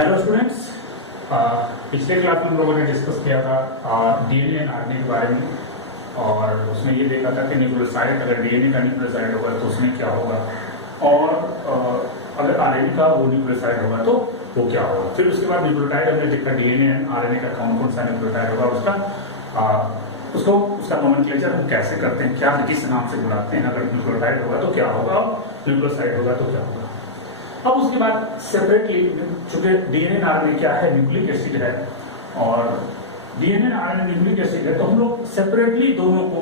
Hello students, पिछले class में हम लोगों ने डिस्कस किया था डीएनए एंड आरएनए के बारे में। और उसमें ये देखा था कि न्यूक्लियोसाइड, अगर डीएनए का न्यूक्लियोसाइड होगा तो उसमें क्या होगा, और अगर आरएनए का वो न्यूक्लियोसाइड होगा तो वो क्या होगा। फिर उसके बाद न्यूक्लियोटाइड हमने देखा डीएनए एंड आरएनए का कौन कौन सा न्यूक्लियोटाइड होगा, उसका नोमेनक्लेचर हम कैसे करते हैं, क्या किस नाम से बुलाते हैं, अगर न्यूक्लियोटाइड होगा तो क्या होगा और न्यूक्लियोसाइड होगा तो क्या होगा। अब उसके बाद सेपरेटली, चूंकि डीएनए आरएनए क्या है, न्यूक्लिक एसिड है, और डीएनए आरएनए न्यूक्लिक एसिड है, तो हम लोग सेपरेटली दोनों को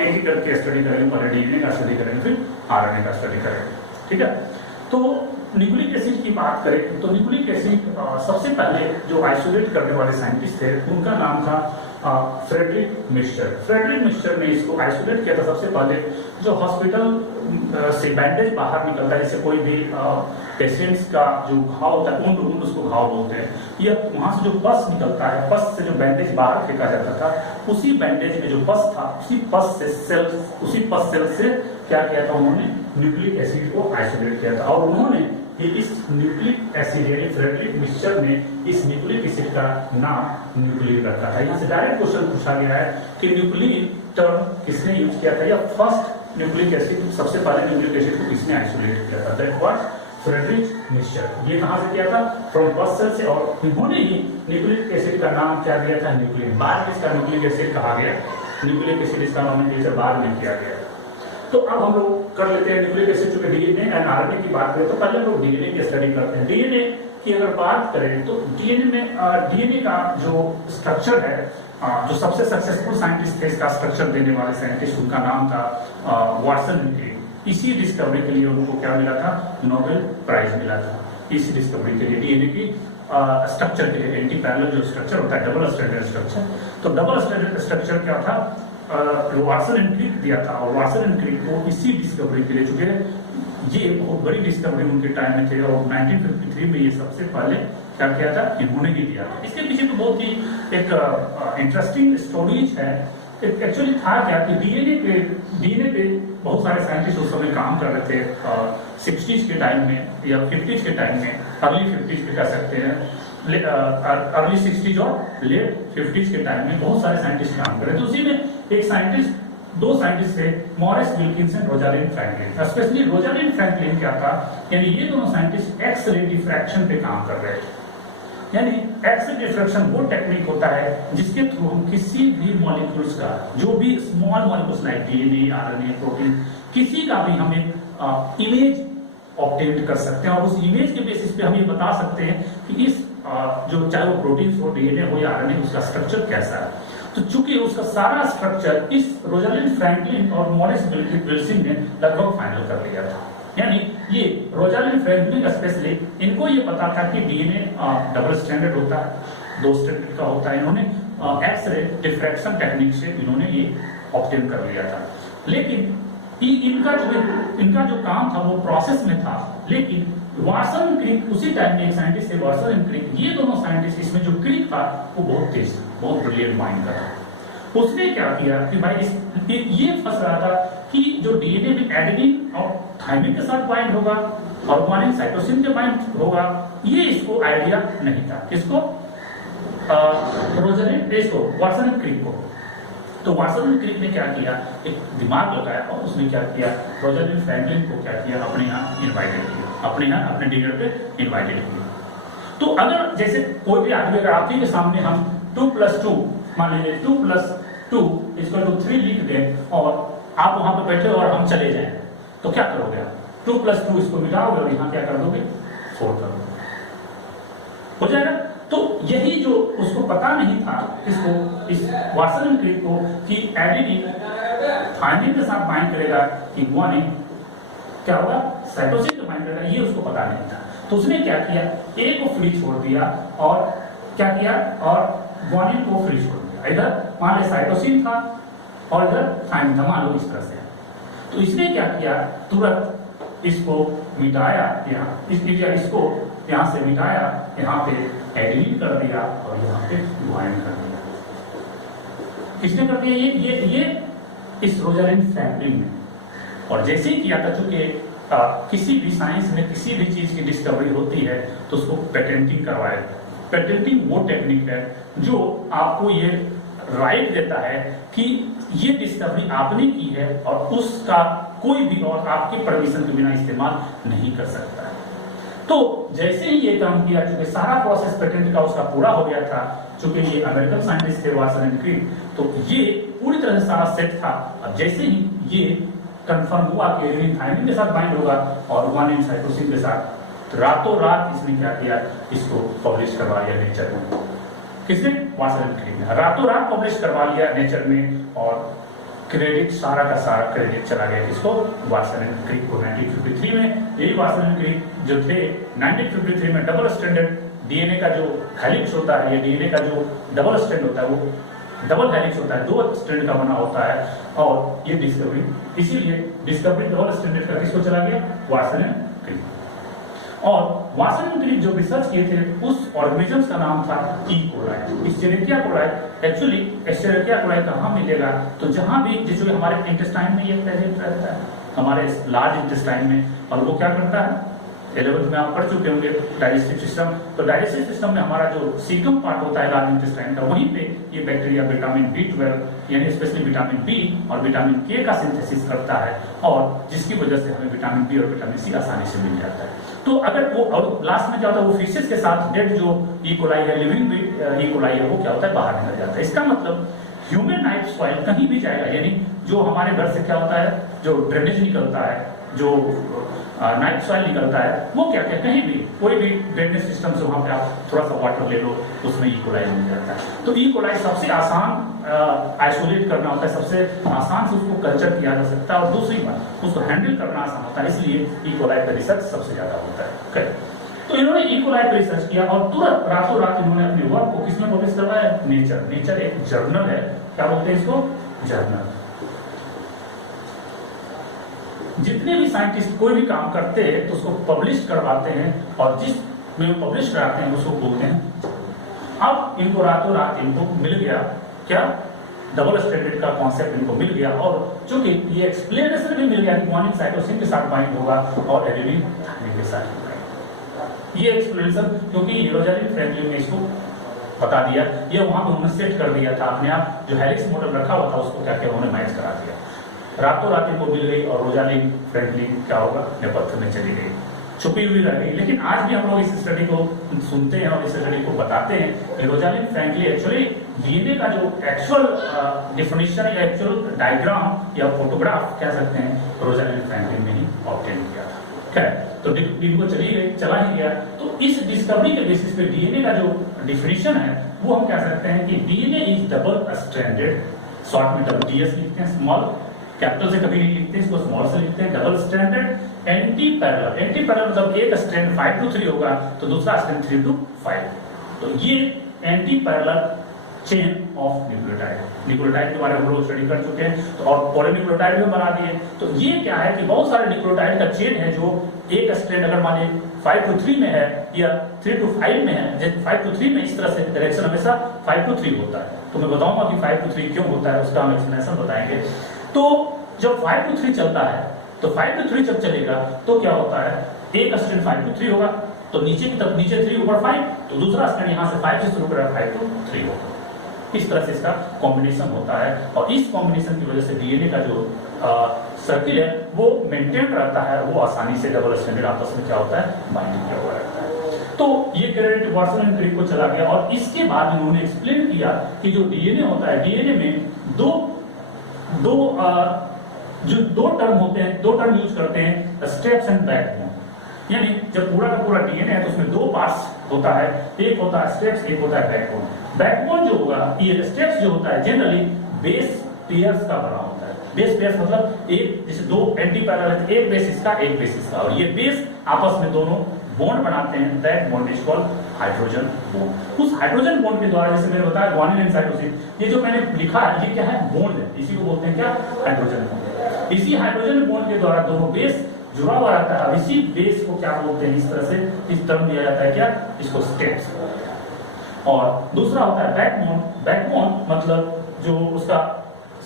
एक एक करके स्टडी करेंगे। पहले डीएनए का स्टडी करेंगे, फिर आरएनए का स्टडी करेंगे, ठीक है। तो न्यूक्लिक एसिड की बात करें तो न्यूक्लिक एसिड सबसे पहले जो आइसोलेट करने वाले साइंटिस्ट थे उनका नाम था फ्रेडरिक मिक्सचर। फ्रेडरिक मिक्सचर ने इसको आइसोलेट किया था सबसे पहले। जो हॉस्पिटल से बैंडेज बाहर निकलता है, जैसे कोई भी पेशेंट्स का जो घाव होता है, ऊंड उसको घाव बोलते हैं, या वहां से जो पस निकलता है, पस से जो बैंडेज बाहर फेंका जाता था, उसी बैंडेज में जो पस था, उसी पस सेल से क्या किया था, उन्होंने न्यूक्लिक एसिड को आइसोलेट किया था। और उन्होंने इस न्यूक्लिक एसिड यानी फ्रेडरिक मिक्सचर ने इस न्यूक्लिक एसिड का नाम न्यूक्लिन रखा था। यहाँ से डायरेक्ट क्वेश्चन पूछा गया है कि न्यूक्लिन टर्म किसने यूज किया था, या फर्स्ट न्यूक्लिक एसिड, सबसे पहले न्यूक्लिक एसिड को किसने आइसोलेट किया था। That was Friedrich Miescher. ये कहां से किया था, फ्रॉम पस सेल से, और इन्होंने ही न्यूक्लिक एसिड का नाम क्या दिया था, न्यूक्लिन। बाद में इसका न्यूक्लिक एसिड कहा गया, न्यूक्लिक एसिड इसका नोमेनक्लेचर बाद में किया गया। तो अब हम लोग कर लेते हैं न्यूक्लिक एसिड। चूंकि डीएनए एंड आरएनए की बात करें तो पहले हम लोग डीएनए की स्टडी करते हैं। डीएनए की अगर बात करें तो डीएनए का जो स्ट्रक्चर है, जो सबसे सक्सेसफुल साइंटिस्ट थे इसका स्ट्रक्चर देने वाले साइंटिस्ट, उनका नाम था वाटसन एंड क्रिक। इसी डिस्कवरी के लिए उनको क्या मिला था, नोबेल प्राइज मिला था, इसी डिस्कवरी के लिए, डीएनए की स्ट्रक्चर के लिए। एंटी पैरेलल जो स्ट्रक्चर होता है, डबल स्ट्रैंडेड स्ट्रक्चर, तो डबल स्ट्रैंडेड स्ट्रक्चर क्या था, वाटसन एंड क्रिक दिया था। और वाटसन एंड क्रिक को इसी डिस्कवरी के लिए, चूंकि ये बहुत बड़ी डिस्कवरी उनके टाइम में थे, और 1953 में ये सबसे पहले क्या किया था, इन्होंने ही दिया था। इसके पीछे तो बहुत ही एक इंटरेस्टिंग स्टोरीज है। एक्चुअली था क्या कि डीएनए पे बहुत सारे साइंटिस्ट उस समय काम कर रहे थे, 60s के टाइम में या 50s के टाइम में, अर्ली 50s के कह सकते हैं, अर्ली 60s और लेट 50s के टाइम में बहुत सारे साइंटिस्ट काम कर रहे थे। उसी में एक साइंटिस्ट, दो साइंटिस्ट थे, Morris Wilkinson, Rosalind Franklin. Specially Rosalind Franklin क्या था, यानी ये दोनों साइंटिस्ट एक्स रे डिफ्रैक्शन पे काम कर रहे थे। यानी एक्स रे डिफ्रैक्शन वो टेक्निक होता है जिसके थ्रू हम किसी भी मॉलिक्यूल्स का, जो भी small molecules like DNA, RNA, protein, किसी का भी हम एक इमेज ऑब्टेन कर सकते हैं, और उस इमेज के बेसिस पे हम ये बता सकते हैं कि इस जो चाहे वो प्रोटीन हो, डीएनए हो या आरएनए, उसका स्ट्रक्चर कैसा है। तो चूंकि उसका सारा स्ट्रक्चर इस रोजालिंड फ्रैंकलिन और मॉरिस विल्किंसन ने लगभग फाइनल कर लिया था। यानी ये रोजालिंड फ्रैंकलिन स्पेशली, इनको ये पता था कि डीएनए डबल स्ट्रैंडेड होता है, दो स्ट्रैंडेड का होता है। इन्होंने एक्स रे डिफ्रैक्शन टेक्निक से इन्होंने ये ऑब्टेन कर लिया था। लेकिन इनका जो काम था वो प्रोसेस में था। लेकिन वाटसन क्रिक, उसी टाइम में एक साइंटिस्ट थे वाटसन एंड क्रिक, ये दोनों साइंटिस्ट, इसमें जो क्रिक था वो बहुत तेज, बहुत ब्रिलियंट माइंड का था। उसने क्या किया कि भाई ये फंस रहा था कि जो डीएनए में एडेनिन और थाइमिन के साथ बाइंड होगा और गुआनिन साइटोसिन के बाइंड होगा, ये इसको आइडिया नहीं था। किसको, वाटसन एंड क्रिक को। तो वाटसन एंड क्रिक ने क्या किया, एक दिमाग लगाया और उसने क्या किया, रोजालिंड फ्रैंकलिन को क्या किया, अपने यहाँ इन्वाइटेड किया, अपने डिनर पे इन्वाइटेड किया। तो अगर जैसे कोई भी आदमी, अगर आपके सामने हम 2+2 मान लीजिए 2+2=3 लिख दें और आप वहां पे बैठे और हम चले जाएं, तो क्या करोगे आप, 2+2 इसको मिलाओगे और यहाँ क्या कर दोगे, 4 कर दोगे, हो जाएगा। तो यही जो उसको पता नहीं था, इसको, इस वाटसन एंड क्रिक को, कि एडेनिन थाइमिन के साथ बाइंड करेगा कि गुआनिन क्या होगा, साइटोसिन के बाइंड करेगा, ये उसको पता नहीं था। तो उसने क्या किया, ए को फ्री छोड़ दिया और क्या किया, और गुआनिन को फ्री छोड़ दिया। इधर मान लो साइटोसिन था और इधर थाइमिन था, मान लो इस तरह से। तो इसने क्या किया, तुरंत इसको मिटाया, इसको यहाँ से मिटाया, यहाँ पे एडेनिन कर दिया और यहाँ पे गुआनिन कर दिया। किसने कर दिया, ये इस रोजालिंड फ्रैंकलिन ने। और जैसे ही किया था, चूंकि किसी भी साइंस में किसी भी चीज की डिस्कवरी होती है तो उसको पेटेंटिंग करवाया। पेटेंटिंग वो टेक्निक है जो आपको ये राइट देता है कि ये डिस्कवरी आपने की है और उसका कोई भी और आपके परमिशन के बिना इस्तेमाल नहीं कर सकता है। तो जैसे ही ये काम किया, चूंकि सारा प्रोसेस पेटेंट का उसका पूरा हो गया था, चूंकि ये अमेरिकन साइंटिस्ट थे वाटसन एंड क्रिक, तो ये पूरी तरह से सारा सेट था। अब जैसे ही ये कंफर्म हुआ कि एडेनिन थायमिन के साथ बाइंड होगा और गुआनिन साइटोसिन के साथ, तो रातों रात इसने क्या किया, इसको पब्लिश करवा लिया नेचर में। किसने? वाटसन एंड क्रिक ने रातों रात पब्लिश करवा लिया नेचर में, और क्रेडिट सारा का सारा क्रेडिट चला गया किसको? वाटसन एंड क्रिक को। 1953 में यही वाटसन एंड क्रिक जो थे, 1953 में डबल स्ट्रैंडेड डीएनए का जो हेलिक्स होता है, ये डीएनए का जो डबल स्ट्रैंड होता है वो डबल हेलिक्स होता है, 2 स्ट्रैंड का बना होता है, और ये डिस्कवरी, इसीलिए डिस्कवरी डबल स्ट्रैंडेड का किसको चला गया? Watson and Crick. और वाटसन एंड क्रिक जो रिसर्च किए थे उस ऑर्गेनिजम्स का नाम था E coli. Escherichia coli, actually Escherichia coli कहाँ मिलेगा? तो जहां भी, जैसे हमारे इंटेस्टाइन में ये प्रेजेंट रहता है, हमारे लार्ज इंटेस्टाइन में, और वो क्या करता है, 11th में आप पढ़ चुके होंगे डाइजेस्टिव सिस्टम। तो डाइजेस्टिव सिस्टम में हमारा जो सीकम पार्ट होता है लार्ज इंटेस्टाइन का, वहीं पे ये बैक्टीरिया विटामिन B12 यानी स्पेशली विटामिन बी और विटामिन के का सिंथेसिस करता है, और जिसकी वजह से हमें विटामिन बी और विटामिन सी आसानी से मिल जाता है। तो अगर वो, और लास्ट में क्या होता है, वो फीसेस के साथ डेड जो ई कोलाई है, लिविंग ई कोलाई है, वो क्या होता है, बाहर निकल जाता है। इसका मतलब ह्यूमन नाइट सॉइल कहीं भी जाएगा, यानी जो हमारे घर से क्या होता है, जो ड्रेनेज निकलता है, जो नाइट सॉइल निकलता है, वो क्या क्या कहीं भी कोई भी ड्रेनेज सिस्टम से वहां पे आप थोड़ा सा वाटर ले लो, उसमें ई कोलाई मिल जाता है। तो ई कोलाई सबसे आसान आइसोलेट करना होता है, सबसे आसान से उसको कल्चर किया जा सकता है, और दूसरी बात उसको हैंडल करना आसान होता है, इसलिए ई कोलाई का रिसर्च सबसे ज्यादा होता है। तो इन्होंने ई कोलाई पर रिसर्च किया और तुरंत रातों रात इन्होंने अपने वर्क को किसमें पब्लिश करवाया? नेचर। नेचर एक जर्नल है, क्या बोलते हैं इसको? जर्नल। जितने भी साइंटिस्ट कोई भी काम करते हैं तो उसको पब्लिश करवाते हैं, और जिस में पब्लिश कराते हैं उसको बोलते हैं। अब इनको रातों रात इनको मिल गया क्या? डबल स्ट्रैंडेड का कॉन्सेप्ट इनको मिल गया, और चूंकि ये एक्सप्लेनेशन भी मिल गया कि गुआनिन साइटोसिन के साथ बाइंड होगा और एडेनिन थायमिन के साथ बाइंड। ये एक्सप्लेनेशन क्योंकि रोजालिन फ्रैंकलिन ने इसको बता दिया, ये वहां पे उन्होंने सेट कर दिया था अपने आप, जो हेलिक्स मॉडल रखा हुआ था उसको क्या क्या उन्होंने मैच करा दिया। रातों रात इनको मिल गई और रोजालिन फ्रैंकलिन क्या होगा, नेपथ्य में चली गई, छुपी हुई रह गई। लेकिन आज भी हम लोग इस स्टडी को सुनते हैं और इस स्टडी को बताते हैं कि रोजालिन फ्रैंकलिन एक्चुअली डीएनए का जो एक्चुअल डिफिनेशन या एक्चुअल डायग्राम या फोटोग्राफ कह सकते हैं, रोजालिन फ्रैंकलिन ने ही ऑब्टेन किया था। खैर, तो इनको चला ही गया। तो इस डिस्कवरी के बेसिस पे डीएनए का जो डिफिनेशन है वो हम कह सकते हैं कि DNA is double stranded, short में डीएस लिखते हैं, स्मॉल कैपिटल से कभी नहीं लिखते, इसको स्मॉल से लिखते हैं, double stranded anti parallel. Anti parallel मतलब एक स्ट्रैंड 5 to 3 होगा तो दूसरा स्ट्रैंड 3 to 5। तो ये anti parallel chain of nucleotide, nucleotide के बारे में हम लोग स्टडी कर चुके हैं, तो और पॉलीन्यूक्लियोटाइड भी बना दिए। तो ये क्या है कि बहुत सारे न्यूक्लियोटाइड का चेन है जो एक स्ट्रैंड अगर मान लीजिए 5 to 3 में है या 3 to 5 में है, जैसे 5 to 3 में इस तरह से डायरेक्शन हमेशा 5 to 3 होता है। तो मैं बताऊंगा कि 5 to 3 क्यों होता है, उसका हम एक्सप्लेनेशन बताएंगे। तो जब 5 to 3 चलता है, तो 5 to 3 जब चलेगा तो क्या होता है, एक स्ट्रैंड 5 to 3 होगा, तो नीचे की तरफ नीचे 3 ऊपर 5, तो दूसरा स्ट्रैंड यहाँ से 5 से शुरू कर 5 to 3 होगा। इस तरह से इसका कॉम्बिनेशन होता है, और इस कॉम्बिनेशन की वजह से डीएनए का जो सर्किल है वो मेंटेन रहता है, वो आसानी से डबल स्ट्रैंडेड आपस में क्या होता है, बाइंडिंग किया हुआ रहता है। तो ये क्रेडिट वाटसन एंड क्रिक को चला गया, और इसके बाद उन्होंने एक्सप्लेन किया कि जो डीएनए होता है, डीएनए में दो टर्म होते हैं, दो टर्म यूज करते हैं, स्टेप्स एंड बैकबोन। यानी जब पूरा का पूरा डीएनए है तो उसमें 2 पार्ट्स होता है, एक होता है स्टेप्स, एक होता है बैकबोन। बैकबोन जो होगा, ये स्टेप्स जो होता है जनरली बेस पेयर्स का बना होता है। बेस पेयर्स मतलब एक, जैसे 2 एंटी पैरेलल, एक बेस इसका एक बेस इसका, और ये बेस आपस में दोनों बॉन्ड बनाते हैं, that bond is called hydrogen bond. उस हाइड्रोजन बॉन्ड के द्वारा, जैसे मैंने बताया गुआनिन एंड साइटोसिन, ये जो मैंने लिखा है ये क्या है, बॉन्ड है, इसी को बोलते हैं क्या, हाइड्रोजन बॉन्ड। इसी हाइड्रोजन बॉन्ड के द्वारा दोनों बेस जुड़ा हुआ रहता है। अब इसी बेस को क्या बोलते हैं, इस तरह से इस टर्म दिया जाता है क्या, इसको स्टेप्स। और दूसरा होता है बैकबोन। बैकबोन मतलब जो उसका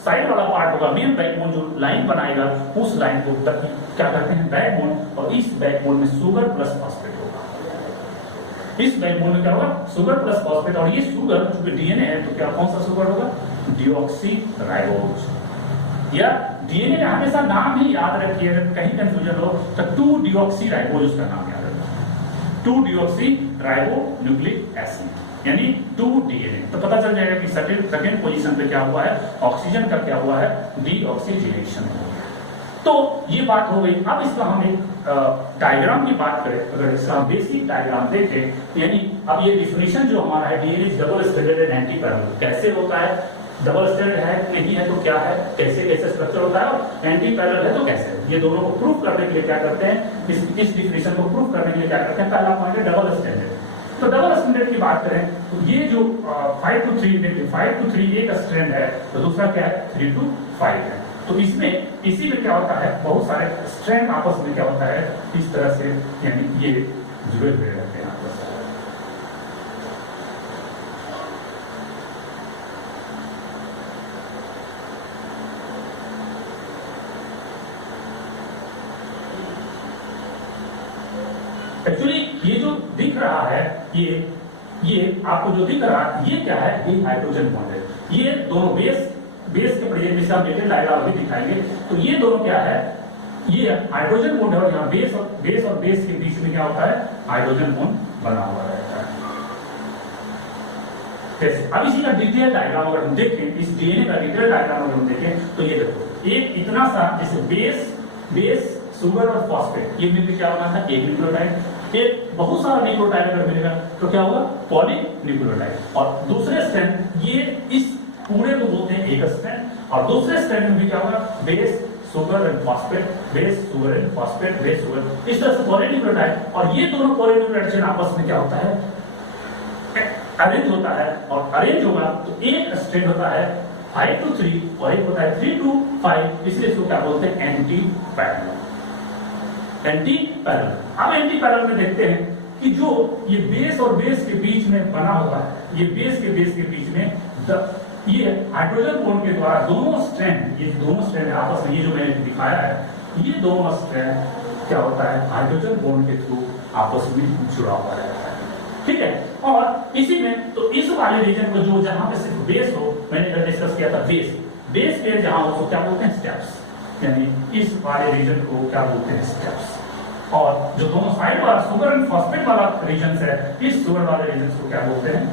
साइड वाला पार्ट होगा मेन बैकबोन जो लाइन बनाएगा उस लाइन को क्या कहते हैं बैकबोन, और इस बैकबोन में शुगर प्लस फॉस्फेट होगा। इस बैकबोन में क्या होगा शुगर प्लस फॉस्फेट, और ये शुगर चूंकि डीएनए है तो क्या कौन सा शुगर होगा डीऑक्सीराइबोज। या डीएनए का हमेशा नाम ही याद रखिए, अगर कहीं कंफ्यूजन हो तो 2-डीऑक्सीराइबोज उसका नाम याद रखिए, 2-डीऑक्सीराइबो न्यूक्लिक एसिड यानी 2 डीएनए। तो पता चल जाएगा कि सेकंड पोजीशन पे क्या हुआ है ऑक्सीजन का क्या हुआ है डीऑक्सीजनेशन हो गया। तो ये बात हो गई। अब इसका हम एक डायग्राम की बात करें, अगर इसका बेसिक डायग्राम देखें, यानी अब ये डिफिनेशन जो हमारा है DNA double stranded and anti parallel कैसे होता है, डबल स्ट्रैंड है नहीं है तो क्या है, कैसे कैसे स्ट्रक्चर होता है, और एंटी पैरेलल है तो कैसे, ये दोनों को प्रूफ करने के लिए क्या करते हैं, इस डिफिनेशन को प्रूफ करने के लिए क्या करते हैं, पहला पॉइंट है डबल स्ट्रैंडेड। तो डबल स्ट्रैंडेड की बात करें तो ये जो 5 to 3 देखिए 5 to 3 एक स्ट्रैंड है, तो दूसरा क्या है 3 to 5 है। तो इसमें इसी में क्या होता है बहुत सारे स्ट्रैंड आपस में क्या होता है इस तरह से, यानी ये जुड़े हुए रहते हैं आपस में। एक्चुअली ये जो दिख रहा है ये आपको जो दिख रहा है ये क्या है, ये हाइड्रोजन बॉन्ड है। ये दोनों बेस के प्रेजेंट में हम डेटेड डायग्राम भी दिखाएंगे। तो ये दोनों क्या है, ये हाइड्रोजन बॉन्ड है, और यहाँ बेस और बेस के बीच में क्या होता है हाइड्रोजन बॉन्ड बना हुआ रहता है। अब इसी का डिटेल डायग्राम अगर हम देखें, इस डीएनए का डिटेल डायग्राम अगर हम देखें तो ये देखो एक इतना सा जैसे बेस शुगर और फॉस्फेट ये मिलकर क्या होना है एक न्यूक्लियोटाइड, एक बहुत सारा न्यूक्लियोटाइड अगर मिलेगा तो क्या होगा पॉलीन्यूक्लियोटाइड, और दूसरे स्ट्रैंड ये इस पूरे को बोलते हैं एक स्ट्रैंड, और दूसरे स्ट्रैंड में भी क्या होगा base sugar and phosphate, base sugar and phosphate, base sugar, इस तरह से पॉलीन्यूक्लियोटाइड। और ये दोनों पॉलीन्यूक्लियोटाइड चेन आपस में क्या होता है अरेंज होता है, और अरेंज होगा तो एक स्ट्रैंड होता है 5 to 3 और एक होता है 3 to 5, इसलिए इसको क्या बोलते हैं एंटी पैरेलल। एंटी पैरेलल, अब एंटी पैरेलल में देखते हैं कि जो ये बेस और बेस के बीच में बना हुआ है, ये बेस के बीच में ये हाइड्रोजन बॉन्ड के द्वारा दोनों स्ट्रैंड आपस में, ये जो मैंने दिखाया है, ये दोनों स्ट्रैंड क्या होता है हाइड्रोजन बॉन्ड के थ्रू आपस में जुड़ा हुआ रहता है। ठीक है, और इसी में तो इस वाले रीजन को जो जहां पे सिर्फ बेस हो, मैंने डिस्कस किया था बेस के जहां हो तो क्या बोलते हैं स्टेप्स, यानी इस वाले रीजन को क्या बोलते हैं स्टेप्स, और जो दोनों साइड वाला शुगर एंड फॉस्फेट वाला रीजन है, इस शुगर वाले रीजन को क्या बोलते हैं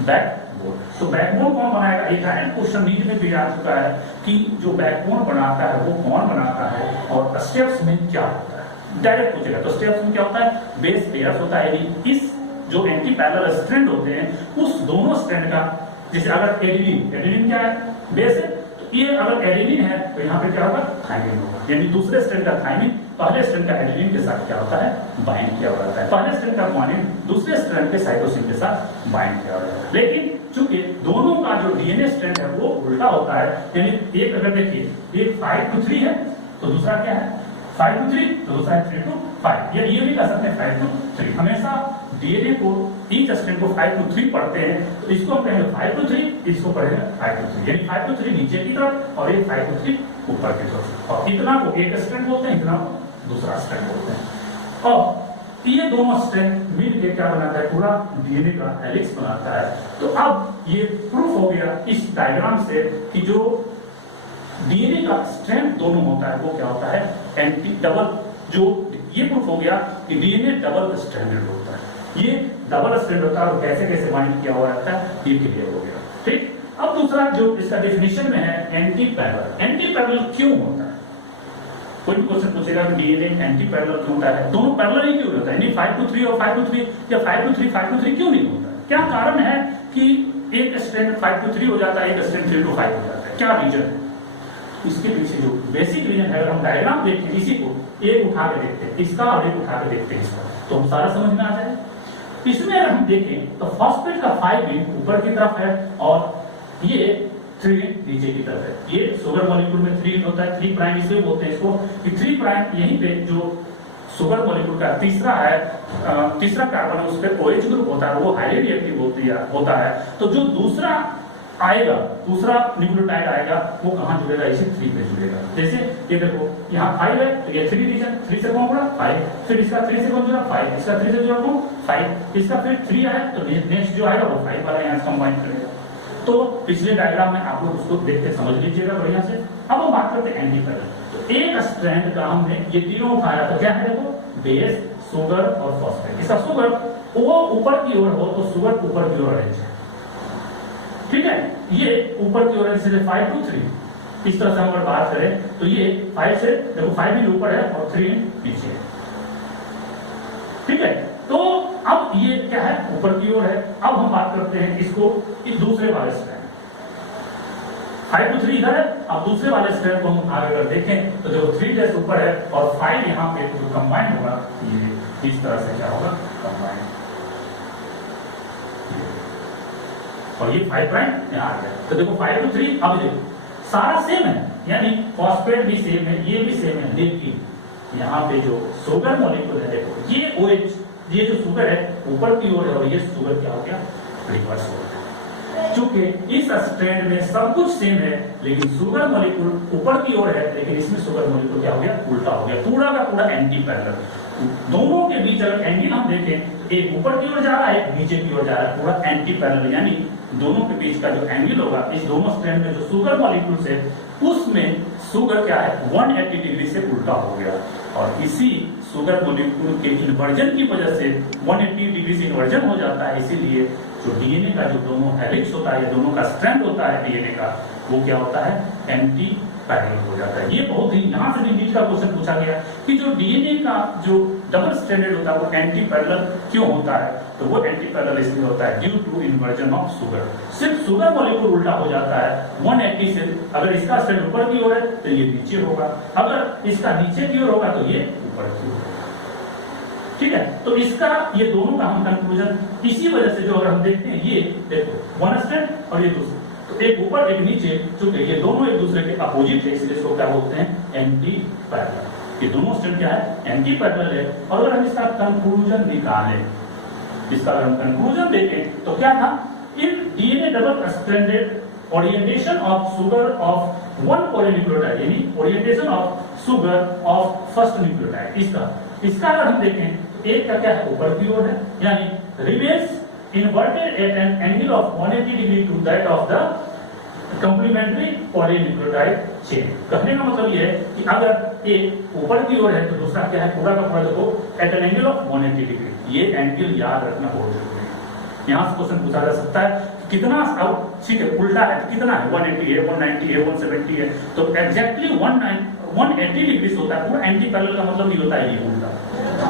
बैकबोन। तो बैकबोन कौन बनाएगा, एक डायरेक्ट क्वेश्चन नीचे में भी आ चुका है कि जो बैकबोन बनाता है वो कौन बनाता है, और स्टेप्स में क्या होता है डायरेक्ट पूछेगा। तो स्टेप्स में क्या होता है बेस पेयर्स होता है, यानी इस जो एंटी पैरेलल स्ट्रैंड होते हैं उस दोनों स्ट्रैंड का, जैसे अगर एडेनिन क्या है बेस है, तो ये अगर एडेनिन है तो यहाँ पे क्या होगा थाइमिन होगा, यानी दूसरे स्ट्रैंड का थाइमिन पहले स्ट्रैंड का एडेनिन के साथ क्या होता है बाइंड किया हुआ रहता है, पहले स्ट्रैंड का ग्वानिन दूसरे स्ट्रैंड के साइटोसिन के साथ बाइंड किया हुआ रहता है। लेकिन चूंकि दोनों का जो डीएनए स्ट्रैंड है वो उल्टा होता है, यानी एक अगर देखिए एक 5 to 3 है तो दूसरा क्या है 5 to 3, तो दूसरा है 3 to 5, ये भी कर सकते हैं 5 to 3। हमेशा डीएनए को ईच स्ट्रैंड को 5 to 3 पढ़ते हैं, तो इसको हम कहेंगे 5 to 3, इसको पढ़ेंगे 5 to 3, यानी 5 to 3 नीचे की तरफ और एक 5 to 3 ऊपर की तरफ, और इतना को एक स्ट्रैंड बोलते हैं, इतना को दूसरा स्ट्रैंड बोलते हैं। और ये दोनों स्ट्रैंड मिलकर क्या बनाता है पूरा डीएनए का हेलिक्स बनाता है। तो अब ये प्रूफ हो गया इस डायग्राम से कि जो डीएनए का स्ट्रैंड दोनों होता है वो क्या होता है एंटी डबल, जो ये प्रूफ हो गया कि डीएनए डबल स्ट्रैंडेड होता है, ये डबल स्ट्रैंड होता है और कैसे कैसे बाइंड किया हुआ रहता है ये क्लियर हो गया। ठीक, अब दूसरा जो इसका डेफिनेशन में है एंटी पैरेलल। एंटी पैरेलल क्यों होता है, कोई भी क्वेश्चन पूछेगा कि डीएनए एंटी पैरेलल क्यों होता है, दोनों पैरेलल ही क्यों होता है, नहीं 5 to 3 और 5 to 3 या 5 to 3 5 to 3 क्यों नहीं होता है, क्या कारण है कि एक स्ट्रैंड 5 to 3 हो जाता है, एक स्ट्रैंड 3 to 5 हो जाता है, क्या रीजन है? इसके पीछे जो बेसिक रीजन है, अगर हम डायग्राम देखते हैं इसी को एक उठा के देखते हैं इसका और एक उठा के देखते हैं इसका, तो हम सारा समझ में आ जाए। इसमें अगर हम देखें तो फॉस्फेट का 5 रिंग ऊपर की तरफ है और ये 3 रिंग नीचे की तरफ है। ये शुगर मॉलिक्यूल में 3 रिंग होता है, 3 प्राइम इसलिए बोलते हैं इसको कि 3 प्राइम यहीं पे जो शुगर मॉलिक्यूल का तीसरा कार्बन है उस पर OH ग्रुप होता है, वो हाईली रिएक्टिव होता है। तो जो दूसरा आएगा, दूसरा न्यूक्लियोटाइड आएगा, वो कहाँ जुड़ेगा, इसे 3 पे जुड़ेगा। जैसे ये देखो यहाँ 5 है तो ये 3 रीजन, 3 से कौन जुड़ा 5, फिर इसका 3 से कौन जुड़ा 5, इसका 3 से जुड़ा कौन 5, इसका फिर 3 आया तो नेक्स्ट जो आएगा वो 5 वाला यहाँ कंबाइन करेगा। तो पिछले डायग्राम में आप लोग उसको देख के समझ लीजिएगा बढ़िया से। अब हम बात करते हैं एंटी पैरेलल। तो एक स्ट्रैंड का हमने ये तीनों उठाया तो क्या है, देखो बेस, शुगर और फॉस्फेट। इसका शुगर वो ऊपर की ओर हो तो शुगर ऊपर की ओर है, ठीक है, ये ऊपर की ओर है, जैसे 5 to 3 इस तरह से हम अगर बात करें तो ये 5 से देखो 5 भी ऊपर है और 3 नीचे है, ठीक है। तो अब ये क्या है, ऊपर की ओर है। अब हम बात करते हैं इसको इस दूसरे वाले स्ट्रैंड, 5 to 3 इधर है। अब दूसरे वाले स्ट्रैंड को हम आगे अगर देखें तो देखो 3 जैसे ऊपर है और 5 यहाँ पे जो कंबाइन होगा ये इस तरह से क्या होगा, कंबाइन, और ये 5 प्राइम यहाँ आ गया। तो देखो 5 to 3 अब देखो सारा सेम है, यानी फॉस्फेट भी सेम है, ये भी सेम है, लेकिन यहाँ पे जो शुगर मॉलिक्यूल है देखो ये OH, ये जो शुगर है ऊपर की ओर है और ये शुगर क्या हो गया, रिवर्स हो गया। चूंकि इस स्ट्रैंड में सब कुछ सेम है लेकिन शुगर मॉलिक्यूल ऊपर की ओर है, लेकिन इसमें शुगर मॉलिक्यूल क्या हो गया, उल्टा हो गया, पूरा का पूरा एंटी पैरेलल। दोनों के बीच अगर एंगल हम देखें तो एक ऊपर की ओर जा रहा है, एक नीचे की ओर जा रहा है, पूरा एंटी पैरेलल, यानी दोनों के बीच का जो एंगल होगा इस दोनों स्ट्रैंड में जो शुगर मॉलिक्यूल्स है उसमें शुगर क्या है 180 डिग्री से उल्टा हो गया, और इसी शुगर मॉलिक्यूल के इन्वर्जन की वजह से 180 डिग्री से इन्वर्जन हो जाता है। इसीलिए जो डीएनए का जो दोनों हेलिक्स होता है, दोनों का स्ट्रैंड होता है डीएनए का, वो क्या होता है, एंटी पैरेलल हो जाता है। ये बहुत ही यहाँ से भी नीट का क्वेश्चन पूछा गया कि जो डीएनए का जो डबल स्ट्रैंडेड होता है वो एंटी पैरेलल क्यों होता है, तो वो एंटी पैरेलल इसलिए होता है due to inversion of sugar. सिर्फ शुगर मॉलिक्यूल उल्टा हो जाता है 180 से, अगर इसका स्ट्रैंड ऊपर की ओर है तो ये नीचे होगा, अगर इसका नीचे की ओर होगा तो ये ऊपर की ओर, ठीक है। तो इसका ये दोनों का हम कंक्लूजन इसी वजह से जो अगर हम देखते हैं ये देखो वन स्ट्रैंड और ये दूसरा, तो एक ऊपर एक नीचे, चूंकि ये दोनों एक दूसरे के अपोजिट है इसलिए इसको क्या बोलते हैं, एंटी पैरेलल। ये दोनों स्ट्रैंड क्या है, एंटी पैरेलल है। और अगर हम इसका कंक्लूजन निकालें, इसका अगर हम कंक्लूजन देखें तो क्या था, in DNA double stranded orientation of sugar of one polynucleotide, यानी orientation of sugar of first nucleotide, इसका अगर हम देखें तो एक का क्या है, ऊपर की ओर है, यानी remains inverted at an angle of 180 degree to that of the complementary polynucleotide chain। कहने का मतलब ये है कि अगर एक ऊपर की ओर है तो दूसरा क्या है, पूरा का पूरा देखो at an angle of 180 degree. ये एंगल याद रखना बहुत जरूरी है। यहाँ से क्वेश्चन पूछा जा सकता है कि कितना आउट, ठीक है, उल्टा है तो कितना है, 180 है, 190 है, 170 है, तो एग्जैक्टली 180 डिग्री होता है। पूरा एंटी पैरेलल का मतलब ये होता है ये उल्टा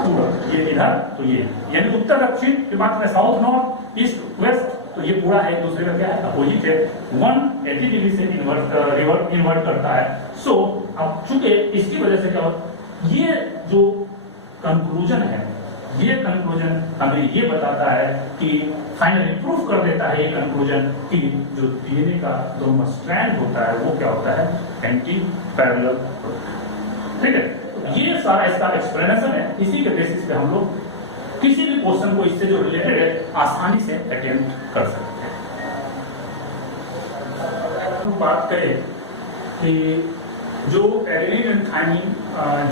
पूरा, ये इधर तो ये, यानी उत्तर दक्षिण की बात करें, साउथ नॉर्थ ईस्ट वेस्ट, तो ये पूरा एक दूसरे का क्या है, अपोजिट है, 180 डिग्री से इन्वर्ट करता है। सो अब चूंकि इसकी वजह से क्या होता, ये जो कंक्लूजन है, ये कंक्लूजन हमें ये बताता है कि फाइनली प्रूफ कर देता है ये कंक्लूजन कि जो डीएनए का दोनों स्ट्रैंड होता है वो क्या होता है, एंटी पैरेलल, ठीक है। ये सारा इसका एक्सप्लेनेशन है, इसी के बेसिस पे हम लोग किसी भी क्वेश्चन को इससे जो रिलेटेड है आसानी से अटेम्प्ट कर सकते हैं। तो बात करें कि जो एडेनिन एंड थाइमिन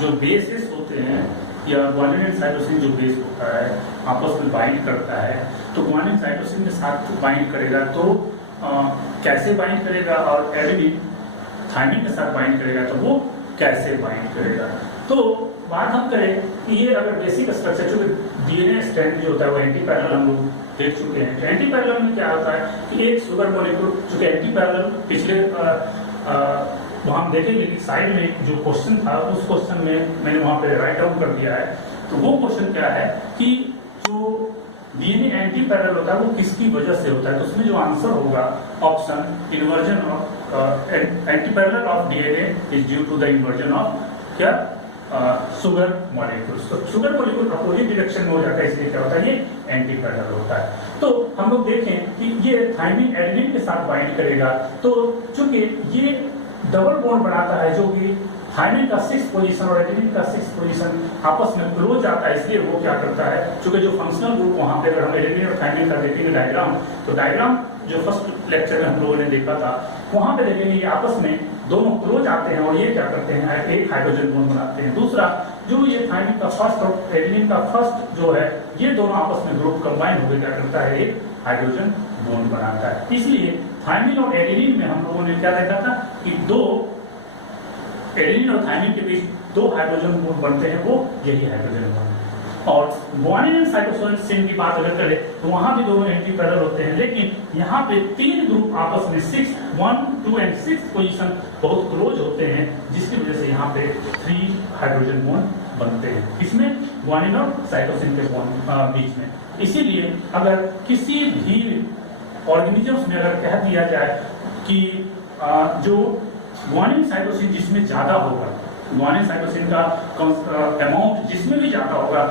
जो बेसिस होते हैं या ग्वानिन एंड साइटोसिन जो बेस होता है आपस में बाइंड करता है, तो ग्वानिन साइटोसिन के साथ बाइंड करेगा तो कैसे बाइंड करेगा, और एडेनिन थाइमिन के साथ बाइंड करेगा तो वो कैसे बाइंड करेगा। तो बात हम करें कि ये अगर बेसिक स्ट्रक्चर, चूंकि डीएनए स्ट्रैंड जो होता है वो एंटी पैरेलल हम लोग देख चुके हैं, तो एंटी पैरेलल में क्या होता है कि एक शुगर मॉलिक्यूल, चूंकि एंटी पैरेलल पिछले वहां हम देखेंगे कि साइड में एक जो क्वेश्चन था उस क्वेश्चन में मैंने वहां पे राइट डाउन कर दिया है। तो वो क्वेश्चन क्या है कि जो डीएनए एंटी पैरेलल होता है वो किसकी वजह से होता है, तो उसमें जो आंसर होगा option inversion of anti parallel of DNA is due to the inversion of क्या, शुगर मॉलिक्यूल्स। तो शुगर मॉलिक्यूल अपोजिट डायरेक्शन में हो जाता है, इसलिए क्या होता है, ये एंटी पैरेलल होता है। तो हम लोग देखें कि ये थाइमिन एडेनिन के साथ बाइंड करेगा, तो चूंकि ये डबल बॉन्ड बनाता है जो कि थायमिन का 6th पोजीशन और एडेनिन का 6th पोजीशन आपस में क्लोज आता है, इसलिए वो क्या करता है, क्योंकि जो फंक्शनल ग्रुप वहां पे अगर हम एडेनिन और थायमिन का देखेंगे डायग्राम, तो डायग्राम जो फर्स्ट लेक्चर में हम लोगों ने देखा था वहां पे देखेंगे ये आपस में दोनों क्लोज आते हैं और ये क्या करते हैं, एक हाइड्रोजन बॉन्ड बनाते हैं। दूसरा जो ये थायमिन का फर्स्ट और एडेनिन का फर्स्ट जो है, ये दोनों आपस में ग्रुप कंबाइन होकर क्या करता है, एक हाइड्रोजन बॉन्ड बनाता है। इसलिए थायमिन और एडेनिन में हम लोगों ने क्या देखा था कि दो एडेनिन और थायमिन के बीच दो हाइड्रोजन बॉन्ड बनते हैं, वो यही हाइड्रोजन बॉन्ड। और गुआनिन एंड साइटोसिन की बात अगर करें तो वहां भी दोनों एंटी पैरेलल होते हैं, लेकिन यहाँ पे तीन ग्रुप आपस में 6, 1, 2 एंड 6 पोजीशन बहुत क्लोज होते हैं, जिसकी वजह से यहाँ पे 3 हाइड्रोजन बॉन्ड बनते हैं, इसमें गुआनिन और साइटोसिन के बॉन्ड बीच में। इसीलिए अगर किसी भी ऑर्गेनिजम्स में अगर कह दिया जाए कि जो गुआनिन साइटोसिन जिसमें ज्यादा होगा, गुआनिन साइटोसिन का अमाउंट जिसमें भी ज्यादा होगा,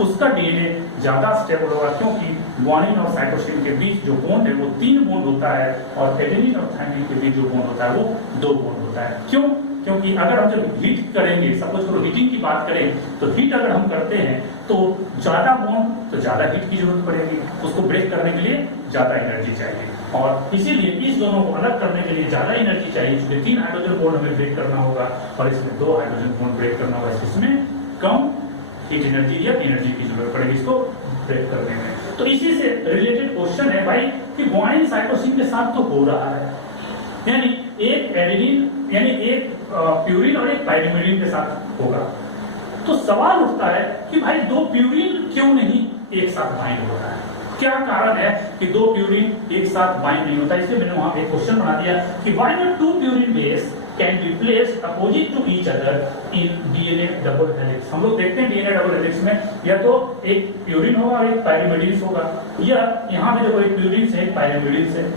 उसका डीएनए ज्यादा स्टेबल होगा, क्योंकि गुआनिन और साइटोसिन के बीच जो बॉन्ड है वो 3 बॉन्ड होता है और एडेनिन और थायमिन के बीच जो बॉन्ड होता है वो 2 बॉन्ड होता है। क्यों? क्योंकि अगर हम जब हीट करेंगे, सपोज करो हीटिंग की बात करें, तो हीट अगर हम करते हैं तो ज्यादा बॉन्ड तो ज्यादा हीट की जरूरत पड़ेगी, उसको ब्रेक करने के लिए ज्यादा एनर्जी चाहिए, और इसीलिए इस दोनों को अलग करने के लिए ज्यादा एनर्जी चाहिए, क्योंकि 3 हाइड्रोजन बॉन्ड हमें ब्रेक करना होगा और इसमें 2 हाइड्रोजन बॉन्ड ब्रेक करना होगा, इसमें कम हीट एनर्जी या एनर्जी की जरूरत पड़ेगी इसको ब्रेक करने में। तो इसी से रिलेटेड क्वेश्चन है भाई कि गुआनिन साइटोसिन के साथ तो हो रहा है, यानी एक एडेनिन यानी एक प्यूरिन और एक पाइरिमिडिन के साथ होगा, तो सवाल उठता है कि भाई 2 प्यूरिन क्यों नहीं एक साथ बाइंड हो रहा है, क्या कारण है कि 2 प्यूरिन एक साथ बाइंड नहीं होता। इसलिए मैंने वहां पे एक क्वेश्चन बना दिया कि why not 2 purine base can be placed opposite to each other in DNA double helix. हम लोग देखते हैं डीएनए डबल हेलिक्स में या तो एक प्यूरिन होगा और एक पाइरिमिडिन होगा, या यहाँ पे देखो एक प्यूरिन से एक पाइरिमिडिन से,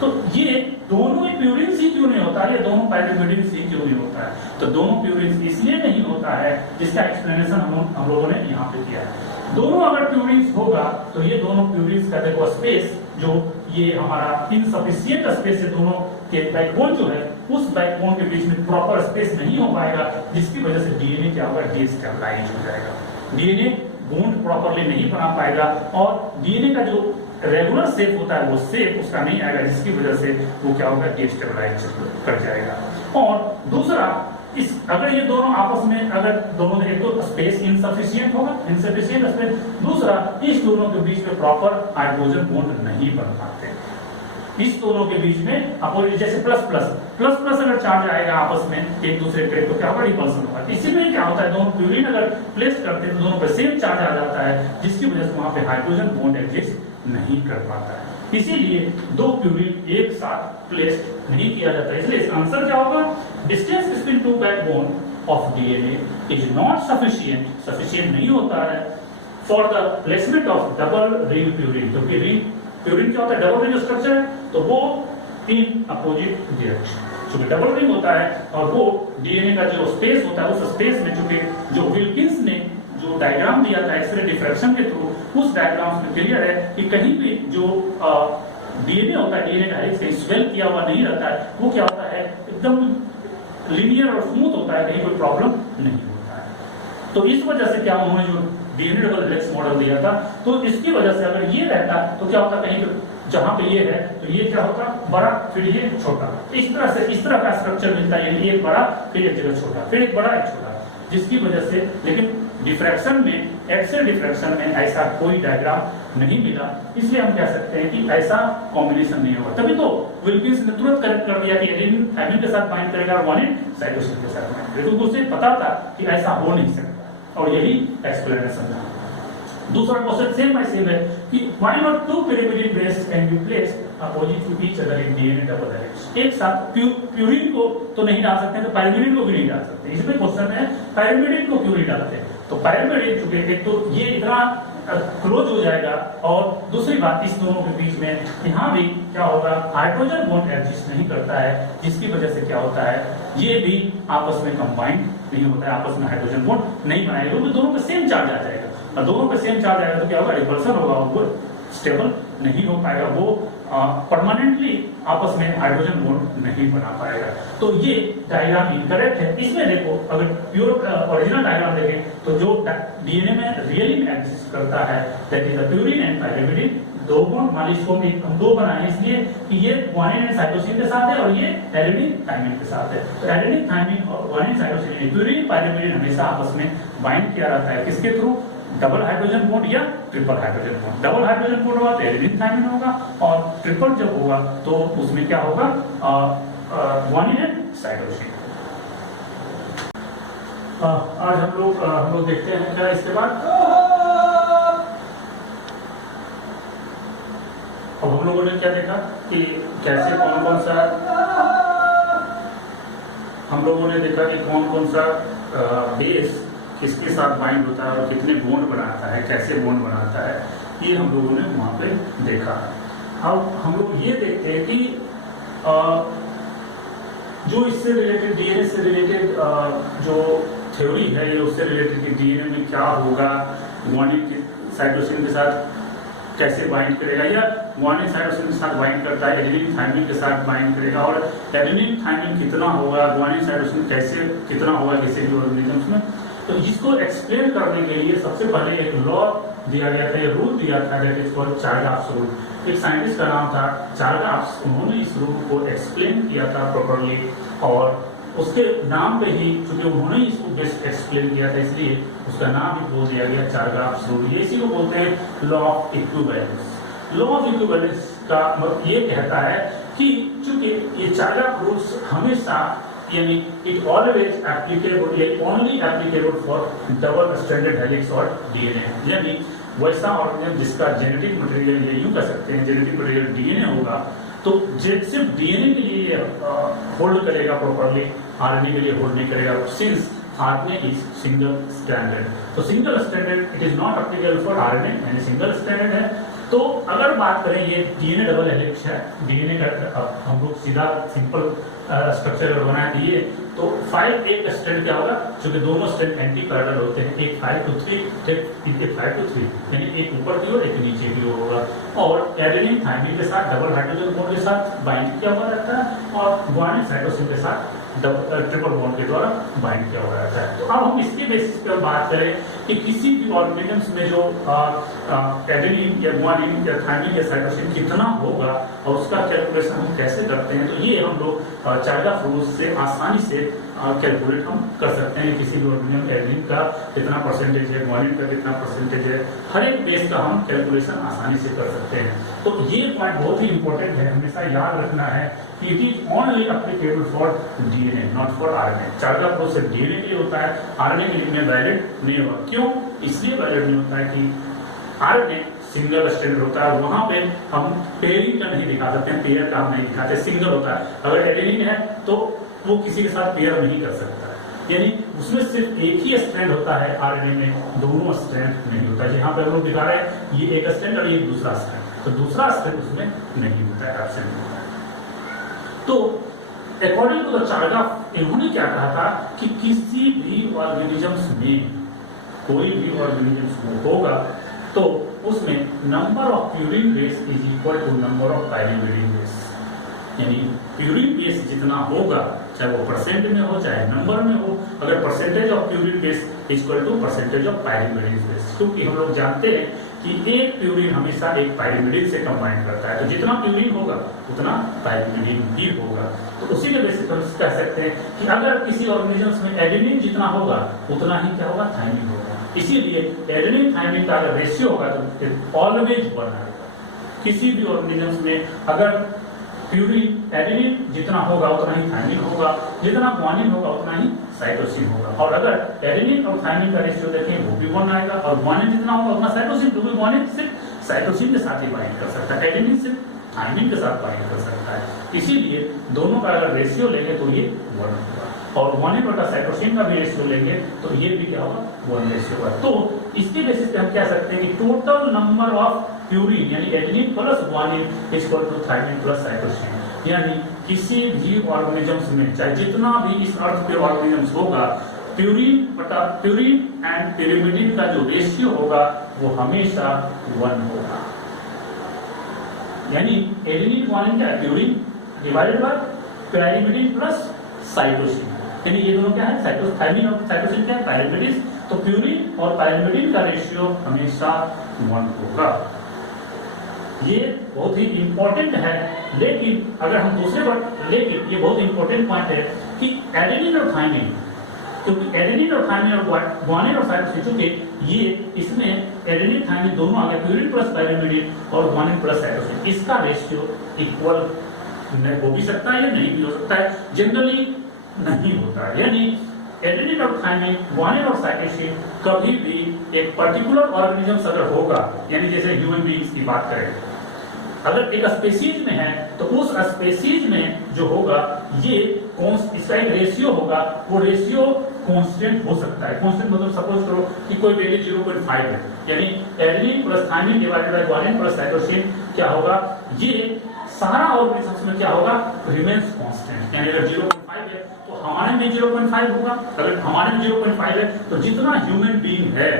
तो ये दोनों ही प्यूरिन ही क्यों नहीं होता है, या दोनों पाइरिमिडिन ही क्यों नहीं होता है। तो दोनों प्यूरिन इसलिए नहीं होता है, जिसका एक्सप्लेनेशन हम लोगों ने यहाँ पे किया है। दोनों अगर प्यूरिन होगा तो ये दोनों प्यूरिन का देखो स्पेस जो ये हमारा इनसफिशिएंट स्पेस है, दोनों के बैकबोन जो है उस बैकबोन के बीच में प्रॉपर स्पेस नहीं हो पाएगा, जिसकी वजह से डीएनए क्या होगा, डिस्टेबलाइज हो जाएगा, डीएनए बॉन्ड प्रॉपरली नहीं बना पाएगा और डीएनए का जो रेगुलर शेप होता है वो शेप उसका नहीं आएगा, जिसकी वजह से वो क्या होगा, डिस्टेबलाइज कर जाएगा। और दूसरा इस अगर ये दोनों आपस में अगर दोनों एक तो स्पेस इनसफिशिएंट होगा, इनसफिशिएंट स्पेस, दूसरा इस दोनों के बीच में प्रॉपर हाइड्रोजन बॉन्ड नहीं बन पाते, इस दोनों के बीच में अपोजिट जैसे प्लस प्लस अगर चार्ज आएगा आपस में एक दूसरे पे तो क्या होगा, रिपल्सन होगा। इसी में क्या होता है, दोनों प्यूरिन अगर प्लेस करते हैं तो दोनों पे सेम चार्ज आ जाता है, जिसकी वजह से वहां पे हाइड्रोजन बॉन्ड एग्जिस्ट नहीं कर पाता है, इसीलिए 2 प्यूरिन एक साथ प्लेस नहीं किया जाता। इसलिए इसका आंसर क्या होगा, distance between 2 backbone of DNA is not sufficient नहीं होता है for the placement of double ring purine. क्योंकि रिंग प्यूरिन क्या होता है, डबल रिंग स्ट्रक्चर है, तो वो इन अपोजिट डायरेक्शन, चूंकि डबल रिंग होता है और वो डीएनए का जो स्पेस होता है उस स्पेस में चूंकि जो विल्किंस ने जो डायग्राम दिया था एक्सरे डिफ्रैक्शन के थ्रू, उस डायग्राम में क्लियर है कि कहीं भी जो डीएनए होता है, डीएनए डायरेक्ट से स्वेल किया हुआ नहीं रहता है, वो क्या होता है, एकदम लीनियर और स्मूथ होता है, कहीं कोई प्रॉब्लम नहीं होता है। तो इस वजह से क्या उन्होंने जो डीएनए डबल हेलिक्स मॉडल दिया था, तो इसकी वजह से अगर ये रहता तो क्या होता, कहीं जहां पे ये है तो ये क्या होता, बड़ा फिर ये छोटा, इस तरह का स्ट्रक्चर मिलता है, यानी एक बड़ा फिर एक जगह छोटा, फिर एक बड़ा एक छोटा, जिसकी वजह से लेकिन डिफ्रैक्शन में, एक्सरे डिफ्रैक्शन में ऐसा कोई डायग्राम नहीं मिला, इसलिए हम कह सकते हैं कि ऐसा कॉम्बिनेशन नहीं होगा। तभी तो विल्किंस ने तुरंत करेक्ट कर दिया कि एडेनिन थायमिन के साथ बाइंड करेगा और गुआनिन साइटोसिन के साथ बाइंड करेगा, क्योंकि उसे पता था कि ऐसा हो नहीं सकता, और यही एक्सप्लेनेशन था। दूसरा क्वेश्चन सेम बाय सेम है कि why not 2 pyrimidine bases can be placed opposite to each other in DNA double helix. एक साथ प्यूरिन को तो नहीं डाल सकते, तो पाइरिमिडिन को भी नहीं डाल सकते। इसमें क्वेश्चन है पाइरिमिडिन को क्यों नहीं डालते, तो पाइरिमिडिन चूंकि एक तो ये इतना क्लोज हो जाएगा, और दूसरी बात इस दोनों के बीच में यहाँ भी क्या होगा, हाइड्रोजन बॉन्ड एग्जिस्ट नहीं करता है, जिसकी वजह से क्या होता है, ये भी आपस में कंबाइंड नहीं होता है, आपस में हाइड्रोजन बॉन्ड नहीं बनाएगा, क्योंकि दोनों पे सेम चार्ज आ जाएगा, और दोनों पे सेम चार्ज आएगा तो क्या होगा, रिपल्सन होगा और वो स्टेबल नहीं हो पाएगा, वो परमानेंटली आपस में हाइड्रोजन बॉन्ड नहीं बना पाएगा। तो ये डायग्राम इनकरेक्ट है। इसमें देखो, अगर प्योर ओरिजिनल डायग्राम देखें तो जो डीएनए में रियली में एग्जिस्ट करता है that is the purine and pyrimidine, दो बॉन्ड मान लीजिए हम दो बनाए इसलिए कि ये ग्वानिन एंड साइटोसिन के साथ है और ये एडेनिन थायमिन के साथ है। तो एडेनिन थायमिन और ग्वानिन साइटोसिन प्यूरिन पायरिमिडिन हमेशा आपस में बाइंड किया रहता है, किसके थ्रू? डबल हाइड्रोजन बॉन्ड या triple hydrogen bond. Double hydrogen bond होगा तो एडेनिन थायमिन होगा, और ट्रिपल जब होगा तो उसमें क्या होगा? Guanine and cytosine. आज हम लोग देखते हैं क्या इसके बाद। अब हम लोगों ने क्या देखा कि कैसे कौन कौन सा, हम लोगों ने देखा कि कौन कौन सा बेस किसके साथ बाइंड होता है और कितने बॉन्ड बनाता है, कैसे बॉन्ड बनाता है, ये हम लोगों ने वहां पे देखा। अब हम लोग ये देखते हैं कि जो इससे रिलेटेड डीएनए से रिलेटेड जो थ्योरी है ये उससे रिलेटेड कि डीएनए में क्या होगा, ग्वानिन साइटोसिन के साथ कैसे बाइंड करेगा, या ग्वानिन साइटोसिन के साथ बाइंड करता है, एडेनिन थायमिन के साथ बाइंड करेगा, और एडेनिन थायमिन कितना होगा, ग्वानिन साइटोसिन कैसे कितना होगा किसी भी ऑर्गेनिजम्स में। तो इसको एक्सप्लेन करने के लिए सबसे पहले एक लॉ दिया गया था, ये रूल दिया था, दैट इज कॉल्ड चारगाफ्स रूल। एक साइंटिस्ट का नाम था चारगाफ्स, उन्होंने इस रूल को एक्सप्लेन किया था प्रॉपर्ली, और उसके नाम पे ही चूंकि उन्होंने इसको बेस्ट एक्सप्लेन किया था इसलिए उसका नाम भी बोल दिया गया चारगाफ्स रूल। ये इसी को बोलते हैं law of equivalence. Law of equivalence का मतलब ये कहता है कि चूंकि ये चारगाफ्स रूल्स हमेशा यानी इट ऑलवेज एप्लीकेबल, ये only applicable for double stranded helix और डीएनए, यानी वैसा ऑर्गेनिज्म जिसका जेनेटिक मटेरियल, ये यूं कह सकते हैं जेनेटिक मटेरियल डीएनए होगा, तो सिर्फ डीएनए के लिए होल्ड करेगा प्रॉपर्ली, आरएनए के लिए होल्ड नहीं करेगा, since RNA is single stranded. तो single stranded it is not applicable for RNA, यानी सिंगल स्ट्रैंडेड है। तो अगर बात करें ये डीएनए डबल हेलिक्स है, डीएनए का हम लोग सीधा सिंपल स्ट्रक्चर अगर बनाए दिए तो 5 एक स्ट्रैंड क्या होगा, क्योंकि दोनों स्ट्रैंड एंटी पैरेलल होते हैं, एक 5 to 3, एक 5 to 3, यानी एक ऊपर की ओर एक नीचे की ओर होगा, और एडेनिन थायमिन के साथ डबल हाइड्रोजन बॉन्ड के साथ बाइंड किया हुआ रहता है, और ग्वानिन साइटोसिन के साथ ट्रिपल बॉन्ड के द्वारा बाइंड किया हुआ रहता है। तो अब हम इसके बेसिस पर बात करें कि किसी भी ऑर्गेनिजम्स में जो एडेनिन या ग्वानिन या थायमिन या साइटोसिन कितना होगा और उसका कैलकुलेशन हम कैसे करते हैं, तो ये हम लोग चारगाफ्स रूल से आसानी से कैलकुलेट हम कर सकते हैं। किसी भी ऑर्गेनिज्म एडेनिन का कितना परसेंटेज है, ग्वानिन का कितना परसेंटेज है, हर एक बेस का हम कैलकुलेशन आसानी से कर सकते हैं। तो ये पॉइंट बहुत ही इंपॉर्टेंट है, हमेशा याद रखना है कि it is only applicable for DNA not for RNA. Chargaff's rule सिर्फ डीएनए के लिए होता है, आरएनए के लिए वैलिड नहीं होगा। क्यों? इसलिए वैलिड नहीं होता है कि आरएनए सिंगल स्ट्रैंड होता है, वहां पे हम पेयरिंग का नहीं दिखा सकते हैं, पेयर का हम नहीं दिखाते, सिंगल होता है। अगर एडेनिन है तो वो किसी के साथ पेयर नहीं कर सकता, यानी उसमें सिर्फ एक ही स्ट्रैंड होता है, आरएनए में दोनों स्ट्रैंड नहीं होता है। यहाँ पे हम लोग दिखा रहे हैं ये एक स्ट्रैंड और ये दूसरा स्ट्रैंड, तो दूसरा स्ट्रैंड उसमें नहीं होता है, एब्सेंट होता है। तो अकॉर्डिंग टू द चारगाफ्स इन्होंने क्या कहा था कि किसी भी ऑर्गेनिजम्स में, कोई भी ऑर्गेनिजम्स होगा तो उसमें number of purine base is equal to number of pyrimidine base, यानी प्यूरिन बेस जितना होगा, चाहे वो परसेंट में हो चाहे नंबर में हो, अगर percentage of purine base equal to percentage of pyrimidine base, क्योंकि हम लोग जानते हैं कि एक प्यूरिन हमेशा एक पायरिमिडिन से कंबाइन करता है, तो जितना प्यूरिन होगा उतना पायरिमिडिन भी होगा। तो उसी के बेसिस पर हम कह सकते हैं कि अगर किसी ऑर्गेनिजम्स में एडेनिन जितना होगा उतना ही क्या होगा, थायमिन होगा। इसीलिए एडेनिन थायमिन का अगर रेशियो होगा तो ऑलवेज 1 आएगा। किसी भी ऑर्गेनिजम्स में अगर प्यूरिन एडेनिन जितना होगा उतना ही थायमिन होगा, जितना ग्वानिन होगा उतना ही साइटोसिन होगा, और अगर एडेनिन और थायमिन का रेशियो देखें वो भी 1 आएगा, और ग्वानिन जितना होगा उतना साइटोसिन, क्योंकि ग्वानिन सिर्फ साइटोसिन के साथ ही बाइंड कर सकता है, एडेनिन सिर्फ थायमिन के साथ बाइंड कर सकता है। इसीलिए दोनों का अगर रेशियो लेंगे तो ये 1 होगा, और ग्वानिन बटा साइटोसिन का भी रेशियो लेंगे तो ये भी क्या होगा, 1 रेशियो होगा। तो इसके बेसिस पे हम कह सकते हैं कि टोटल नंबर ऑफ प्यूरिन यानी adenine plus guanine is equal to thymine plus cytosine, यानी किसी भी ऑर्गेनिजम्स में चाहे जितना भी इस अर्थ पे ऑर्गेनिजम्स होगा, प्यूरिन बटा प्यूरिन एंड pyrimidine का जो रेशियो होगा वो हमेशा 1 होगा। यानी एडेनिन ग्वानिन क्या है, purine divided by pyrimidine plus cytosine, यानी ये दोनों क्या है, थायमिन और साइटोसिन क्या है, पैरिमिडिन। तो प्यूरिन और पैरिमिडिन का रेशियो हमेशा 1 होगा। ये बहुत ही इंपॉर्टेंट है। लेकिन अगर हम दूसरे बात, लेकिन ये बहुत इंपॉर्टेंट पॉइंट है कि एडेनिन और थायमिन, क्योंकि एडेनिन और थायमिन और ग्वानिन और साइटोसिन, क्योंकि ये इसमें एडेनिन थायमिन दोनों आ गए, प्यूरिन प्लस पैरिमिडिन और ग्वानिन प्लस साइटोसिन, इसका रेशियो इक्वल हो भी सकता है या नहीं भी हो सकता है, जनरली नहीं होता है। यानी एडेनिन और थायमिन, ग्वानिन और साइटोसिन कभी भी एक पर्टिकुलर ऑर्गेनिज्म अगर होगा, यानी जैसे ह्यूमन बीइंग्स की बात करें, अगर एक स्पेसीज में है तो उस स्पेसीज में जो होगा ये इसका एक रेशियो होगा, वो रेशियो कांस्टेंट हो सकता है। कांस्टेंट मतलब सपोज करो कि कोई वैल्यू 0.5 है, यानी adenine plus thymine divided by guanine plus cytosine क्या होगा, ये सारा ऑर्गेनिज्म में क्या होगा, रिमेन्स कांस्टेंट। यानी अगर 0.5 है तो हमारे में 0.5 होगा, अगर हमारे में 0.5 है तो जितना ह्यूमन बीइंग है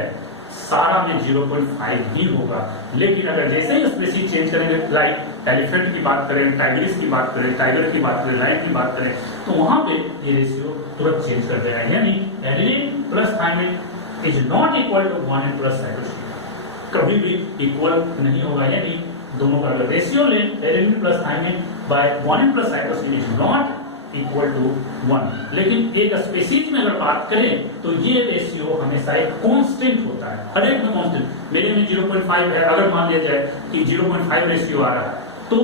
सारा में 0.5 ही होगा। लेकिन अगर जैसे ही स्पीशीज चेंज करेंगे, लाइक एलिफेंट की बात करें, टाइग्रिस की बात करें, टाइगर की बात करें, लायन की बात करें, तो वहां पे ये रेशियो तुरंत चेंज कर देगा। यानी adenine plus thymine is not equal to guanine plus cytosine, कभी भी इक्वल नहीं होगा। यानी दोनों का अगर रेशियो ले, adenine plus thymine by guanine plus cytosine is not equal to 1। लेकिन एक स्पीशीज में अगर बात करें तो ये रेशियो हमेशा एक कांस्टेंट होता है, हर एक में कांस्टेंट। मेरे में 0.5 है, अगर मान लिया जाए कि 0.5 रेशियो आ रहा है तो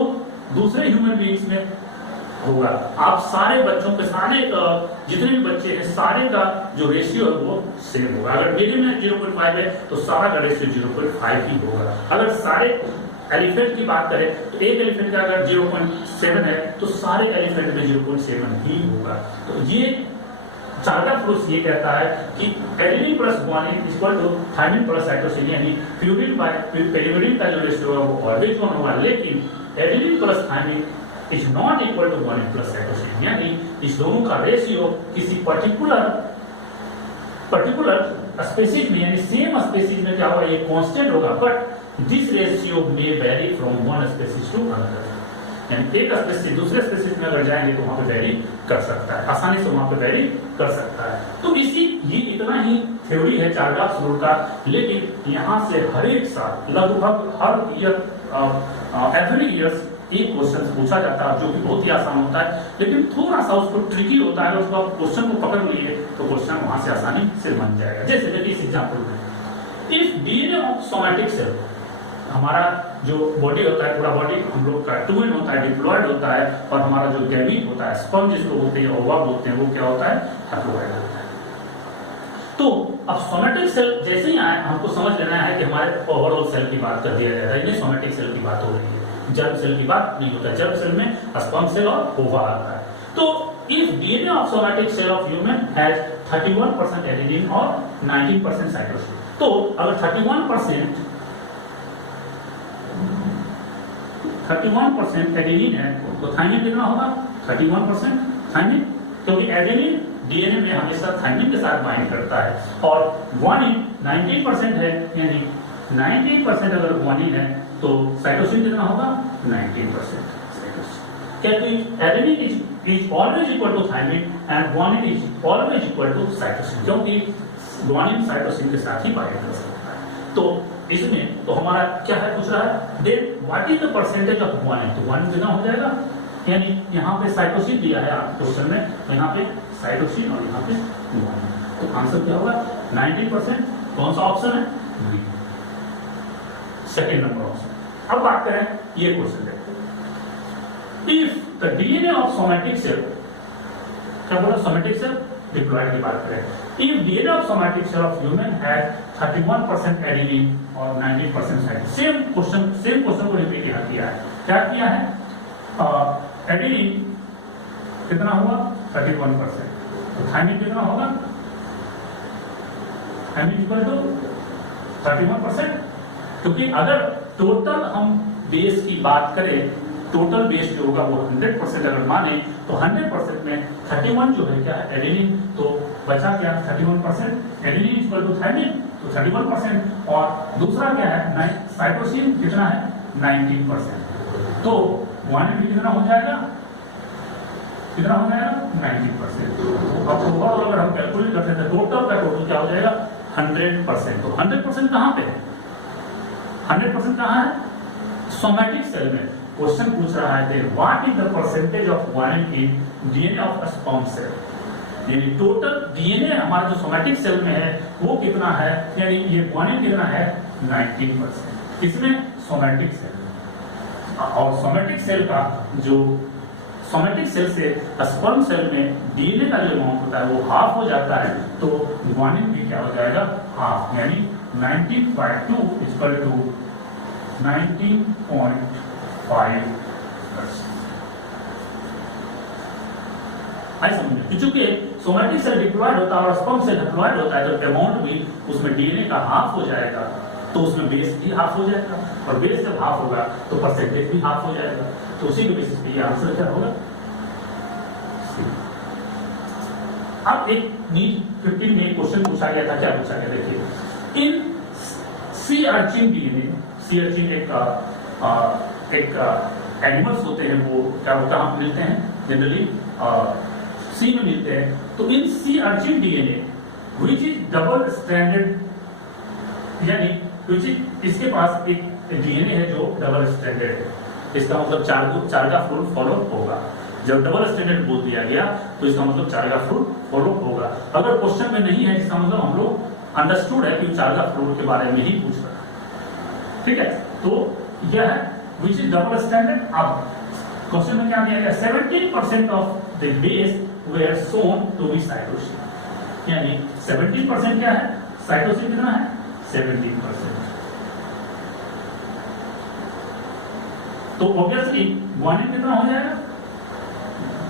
दूसरे ह्यूमन बीइंग्स में होगा। आप सारे बच्चों के, सारे जितने भी बच्चे हैं सारे का जो रेशियो है वो सेम होगा। अगर मेरे में 0.5 है तो सारा का रेशियो 0.5 ही होगा। अगर सारे एलिफेंट की बात करें तो एक एलिफेंट का अगर 0.7 है तो सारे एलिफेंट में 0.7 ही होगा। तो ये चार्गाफोरस ये कहता है कि adenine plus guanine equal to thymine plus cytosine, यानी प्यूरिन बाय पैरिमिडिन का जो रेशियो है वो ऑलवेज 1 होगा। लेकिन adenine plus thymine is not equal to guanine plus cytosine, यानी इस दोनों का रेशियो किसी पर्टिकुलर स्पीशीज में, यानी सेम स्पीशीज में क्या होगा, ये कांस्टेंट होगा। But this ratio may vary from one species to another, यानी एक स्पीशीज दूसरे स्पीशीज में अगर जाएंगे तो वहां पे वेरी कर सकता है, आसानी से वहां पे वेरी कर सकता है। तो ये इतना ही थ्योरी है चार्गाफ रूल का। लेकिन यहाँ से हर एक साल लगभग हर ईयर एवरी ईयर एक क्वेश्चन पूछा जाता है जो कि बहुत ही आसान होता है, लेकिन थोड़ा सा उसको ट्रिकी होता है। उसको आप क्वेश्चन को पकड़ लिए तो क्वेश्चन वहां से आसानी से बन जाएगा। जैसे देखिए इस एग्जांपल में, if DNA of somatic cell, हमारा जो बॉडी होता है पूरा बॉडी हम लोग का टू इन होता है, डिप्लॉयड होता है, और हमारा जो गैमीट होता है, स्पर्म जिसको बोलते हैं, ओवा बोलते हैं, वो क्या होता है, हैप्लॉयड होता है। तो अब सोमैटिक सेल जैसे ही आए हमको समझ लेना है कि हमारे ओवरऑल सेल की बात कर दिया जाता है, इन्हें सोमैटिक सेल की बात हो रही है, जर्म सेल की बात नहीं होता। जर्म सेल में स्पर्म सेल और ओवा आता है। तो if DNA of somatic cell of human has 31% adenine और 19% साइटोसिन, तो अगर 31% एडेनिन है तो थायमिन कितना होगा, 31% थायमिन, क्योंकि एडेनिन डीएनए में हमेशा थायमिन के साथ बाइंड करता है। और ग्वानिन 19% है, यानी 19% अगर ग्वानिन है तो साइटोसिन कितना होगा, 19% साइटोसिन। क्योंकि adenine is always equal to thymine and guanine is always equal to cytosine, क्योंकि ग्वानिन साइटोसिन के साथ ही बाइंड कर सकता है। तो इसमें तो हमारा क्या है, पूछ रहा है then what is the percentage of guanine, तो ग्वानिन कितना हो जाएगा, यानी यहाँ पे साइटोसिन दिया है आप क्वेश्चन में, तो यहाँ पे साइटोसिन और यहाँ पे ग्वानिन, तो आंसर क्या होगा 19%। कौन सा ऑप्शन है, सेकेंड नंबर ऑप्शन। अब बात करें ये क्वेश्चन देखते हैं, if the DNA of somatic cell, क्या बोला, सोमैटिक सेल डिप्लॉयड की बात करें, if DNA of somatic cell of human has 31% adenine और 19% साइटोसिन, सेम क्वेश्चन को रिपीट यहाँ किया है। क्या किया है, एडेनिन कितना हुआ 31%, तो थायमिन कितना होगा, थायमिन इक्वल टू 31%, क्योंकि अगर टोटल हम बेस की बात करें, टोटल बेस जो होगा वो 100% अगर माने तो 100% में 31 जो है क्या है एडेनिन, तो बचा क्या 31%, एडेनिन इक्वल टू थायमिन, तो 31%, और दूसरा क्या है साइटोसिन कितना है 19%। तो गुआनिन भी कितना हो जाएगा, कितना हो जाएगा 90%। अब ओवरऑल अगर हम कैलकुलेट करते हैं टोटल का टोटल क्या हो जाएगा 100%। तो 100% कहाँ पे है, 100% कहाँ है, सोमैटिक सेल में। क्वेश्चन पूछ रहा है what is the percentage of guanine in DNA of a sperm cell, यानी टोटल डीएनए हमारा जो सोमैटिक सेल में है वो कितना है, यानी ये गुआनिन कितना है 19%। किसमें, सोमैटिक सेल में। और सोमैटिक सेल का जो सोमैटिक सेल से स्पर्म सेल में डीएनए का जो अमाउंट होता है वो हाफ हो जाता है, तो गुआनिन भी क्या हो जाएगा हाफ, यानी 19/2 इक्वल टू 19.5%। आई समझे, क्योंकि सोमैटिक सेल डिप्लॉयड होता है और स्पर्म सेल डिप्लॉयड होता है, तो अमाउंट भी उसमें डीएनए का हाफ हो जाएगा, तो उसमें बेस भी हाफ हो जाएगा, और बेस जब हाफ होगा तो परसेंटेज भी हाफ हो जाएगा। तो उसी के बेसिस पे ये आंसर क्या होगा। अब एक नीट 15 में क्वेश्चन पूछा गया था, क्या पूछा गया देखिए, in sea urchin DNA, sea urchin एक एनिमल्स होते हैं, वो क्या होता है, मिलते हैं जनरली सी में मिलते हैं। तो in sea urchin DNA which is double stranded, यानी व्हिच इज, इसके पास एक डीएनए है जो डबल स्ट्रैंडेड है, इसका मतलब चार का फ्रूट फॉलो होगा। जब डबल स्टैंडर्ड बोल दिया गया तो इसका मतलब चार का फ्रूट फॉलो होगा। अगर क्वेश्चन में नहीं है इसका मतलब हम लोग अंडरस्टूड है कि चार का फ्रूट के बारे में ही पूछ रहा है, ठीक है। तो यह है व्हिच इज डबल स्टैंडर्ड। अब क्वेश्चन में क्या दिया गया, 17% of the base were shown to be cytosine, यानी 17% क्या है, साइटोसिन कितना है 17%। तो ऑब्वियसली गुआनिन कितना हो जाएगा,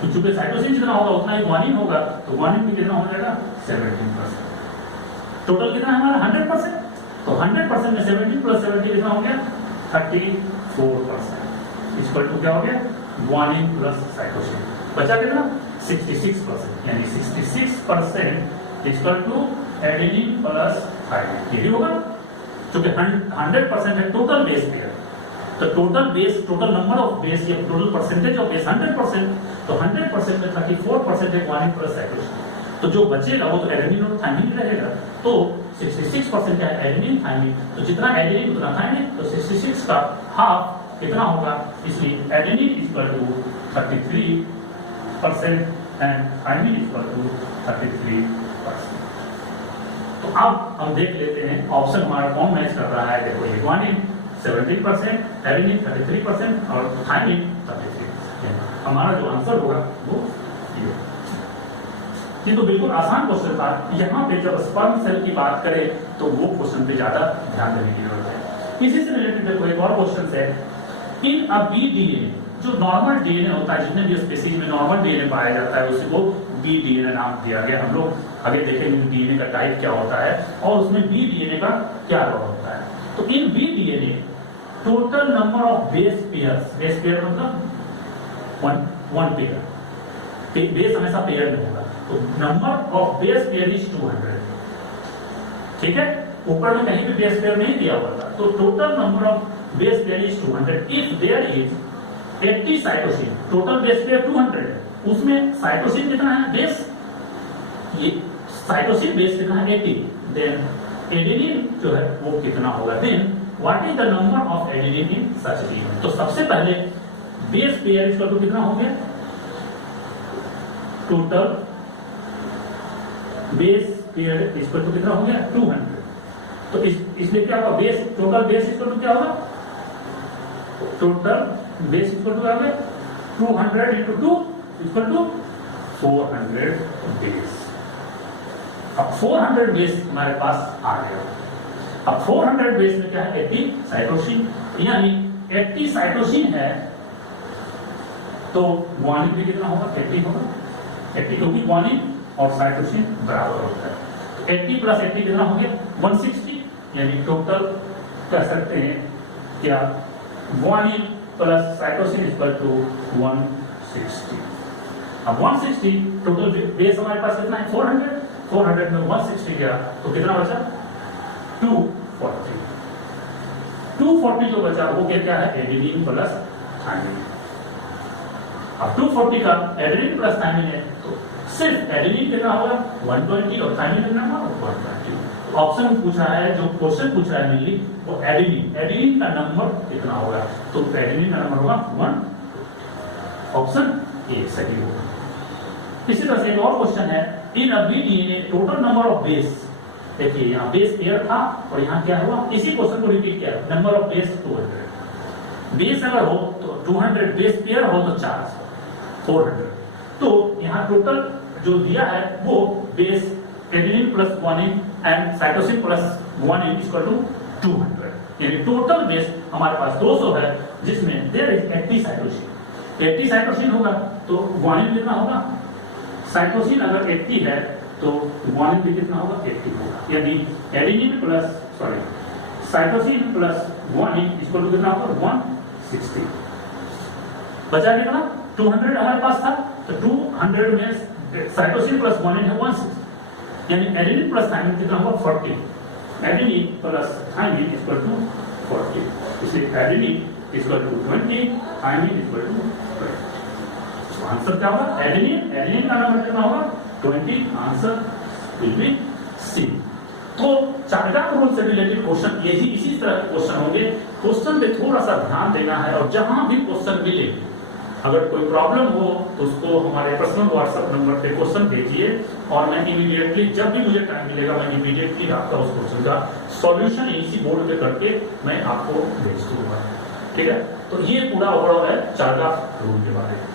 तो चूंकि साइटोसिन जितना होगा उतना ही गुआनिन होगा, तो गुआनिन भी कितना हो जाएगा 17%। टोटल कितना है हमारा 100%, तो 100% में 17 प्लस 70 कितना हो गया 34%, इक्वल टू क्या हो गया गुआनिन प्लस साइटोसिन, बचा कितना 66%, यानी 66% equal to adenine plus thymine, ये भी होगा क्योंकि 100% है टोटल बेस पेयर। तो total base, total number of base या टोटल परसेंटेज ऑफ बेस 100%, तो 100% में 34% है गुआनिन प्लस साइटोसिन, तो जो बचेगा वो तो एडेनिन और थाइमिन रहेगा। तो 66% क्या है एडेनिन थाइमिन, तो जितना एडेनिन उतना थाइमिन, तो 66 का हाफ कितना होगा, इसलिए adenine equal to 33% and thymine equal to 33%। तो अब हम देख लेते हैं ऑप्शन हमारा कौन मैच कर रहा है। देखो ये गुआनिन 17%, एडेनिन 33% और थाइमिन 33%, हमारा जो आंसर होगा वो ये तो बिल्कुल आसान क्वेश्चन था। यहाँ पे जब स्पर्म सेल की बात करें तो वो क्वेश्चन पे ज्यादा ध्यान देने की जरूरत है। इसी से रिलेटेड देखो एक और क्वेश्चन है, इन अ बी डीएनए, जो नॉर्मल डीएनए होता है, जितने भी स्पीशीज में नॉर्मल डीएनए पाया जाता है उसी को बी डीएनए नाम दिया गया। हम लोग आगे देखेंगे डीएनए का टाइप क्या होता है और उसमें बी डीएनए का क्या रोल होता है। तो in B DNA total number of base pairs, base pair मतलब वन पेयर, बेस हमेशा पेयर में होगा, तो number of base pair is 200, ठीक है। ऊपर में कहीं भी बेस पेयर नहीं दिया हुआ था, तो total number of base pair is 200 if there is 80 cytosine, total base pair 200 है, उसमें साइटोसिन कितना है बेस, ये साइटोसिन बेस कितना है 80, देन एडेनिन जो है वो कितना होगा, then what is the number of adenine in such DNA. तो सबसे पहले बेस पेयर इसका तो कितना हो गया, टोटल बेस पेयर इसका तो कितना हो गया 200, तो इसलिए क्या होगा बेस, टोटल बेस इसका तो क्या होगा, टोटल बेस इक्वल टू आ गया 200 into 2 इक्वल टू 400 बेस। अब 400 बेस हमारे पास आ गया। अब 400 बेस में क्या है 80 साइटोसिन, यानी 80 साइटोसिन है तो गुआनिन भी कितना होगा 80 होगा, 80 क्योंकि गुआनिन और साइटोसिन बराबर होता है। 80 प्लस 80 कितना हो गया 160, यानी टोटल कह सकते हैं क्या guanine plus cytosine equal to 160। अब 160 टोटल बेस हमारे पास कितना है 400, 400 में 160 गया तो कितना बचा 240, 240 जो बचा वो क्या है एडेनिन प्लस थायमिन। अब 240 का एडेनिन प्लस थायमिन है तो सिर्फ एडेनिन कितना होगा 120 और थायमिन कितना होगा 120। ऑप्शन पूछा है, जो क्वेश्चन पूछ रहा है मेनली वो एडेनिन का नंबर कितना होगा, तो एडेनिन का नंबर होगा 1। ऑप्शन ए सही होगा। इसी तरह से एक और क्वेश्चन है, इन अ बीडीएनए टोटल नंबर ऑफ बेस, देखिए यहाँ बेस पेयर था और यहाँ क्या हुआ, इसी क्वेश्चन को रिपीट किया, नंबर ऑफ बेस 200, बेस अगर हो तो 200, बेस पेयर हो तो 400, तो यहाँ टोटल जो दिया है वो base adenine plus guanine and cytosine plus guanine equal to 200, यानी टोटल बेस हमारे पास 200 है, जिसमें देयर इज 80 साइटोसिन। 80 साइटोसिन होगा तो गुआनिन कितना होगा, साइटोसिन अगर 80 है तो गुआनिन भी कितना होगा 80 होगा, यानी adenine plus cytosine plus guanine equal to कितना होगा 160। बचा कितना 200 हमारे पास था, तो 200 में साइटोसिन प्लस गुआनिन है 160, यानी एडेनिन प्लस थायमिन कितना होगा 40। Adenine plus thymine equal to 40, इसलिए adenine equal to 20, thymine equal to 20। Answer क्या होगा, एडेनिन का नंबर कितना होगा 20, आंसर विल बी सी। तो चार्गाफ रूल से रिलेटेड क्वेश्चन यही इसी तरह के क्वेश्चन होंगे, क्वेश्चन पे थोड़ा सा ध्यान देना है, और जहां भी क्वेश्चन मिले अगर कोई प्रॉब्लम हो तो उसको हमारे पर्सनल व्हाट्सएप नंबर पे क्वेश्चन भेजिए, और मैं इमीडिएटली जब भी मुझे टाइम मिलेगा मैं इमीडिएटली आपका उस क्वेश्चन का सॉल्यूशन इसी बोर्ड पे करके मैं आपको भेज दूंगा। ठीक है, तो ये पूरा ओवरऑल है चार्गाफ रूल के बारे में।